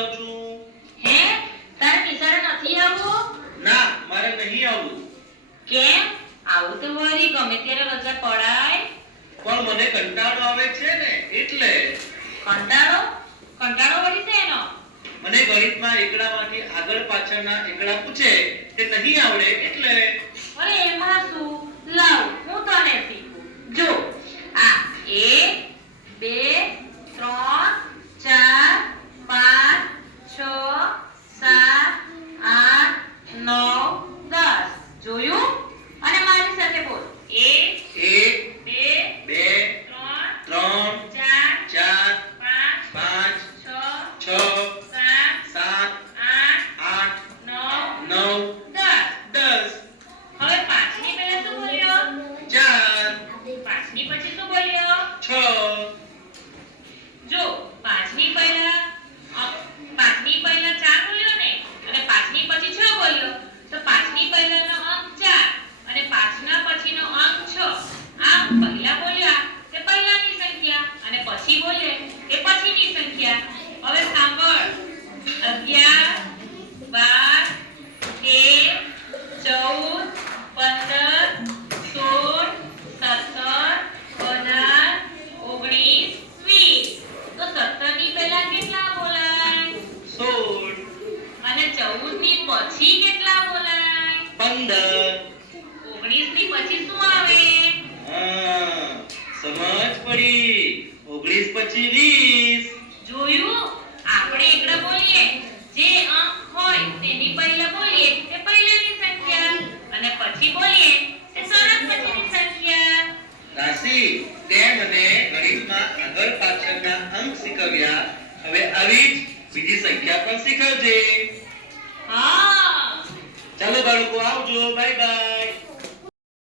જાઉં છું. હે તારે નિશાળે નથી આવવું? ના, મારે નહીં આવવું. કેમ? આવું તો વળી ગમે ત્યારે રજા પડાય. પણ મને કંટાળો આવે છે ને એટલે. કંટાળો? કંટાળો વળી છે એનો? મને ગણિતમાં એકડામાંથી આગળ પાછળના એકડા પૂછે તે નહીં આવડે એટલે. અરે એમાં શું? લાવ હું તને શીખું. જો આ 1 2 3 4 5 6 7 8 9 10 જોયું? અને મારી સાથે બોલ. 1 1 2 2 3 3 4 4 5 5 6 6 7 7 8 8 9 9 10 10. હવે પાંચની પહેલા શું બોલ્યો? 4 પાંચની પછી શું બોલ્યો? 6 જો પાંચની પહેલા 4 બોલ્યો ને અને પાંચની પછી 6 બોલ્યો તો પાંચની પહેલાનો અંક 4 અને પાંચના પછીનો અંક 6. આમ પહેલા બોલ્યા તે પહેલાની સંખ્યા અને પછી બોલે તે પછીની સંખ્યા. હવે સાંભળ. 11 12 13 14 15 16 17 18 19 20. તો 17 ની પહેલા કેટલા બોલાય? 16 અને 14 ની પછી કેટલા બોલાય? 15. 19 ની પછી શું આવે? સમજ પડી. 19 પછી 20. જોયું? આપણે એકડા બોલીએ જે અંક હોય તેની પહેલા બોલીએ તે પહેલાની સંખ્યા અને પછી બોલીએ તે તરત પછીની સંખ્યા. રાશિ, તે મને ગણિતમાં આગળ પાછળના અંક શીખવ્યા. હવે આવી જ બીજી સંખ્યા પણ શીખવજે. હા. ચાલો બાળકો, આવજો. Bye bye.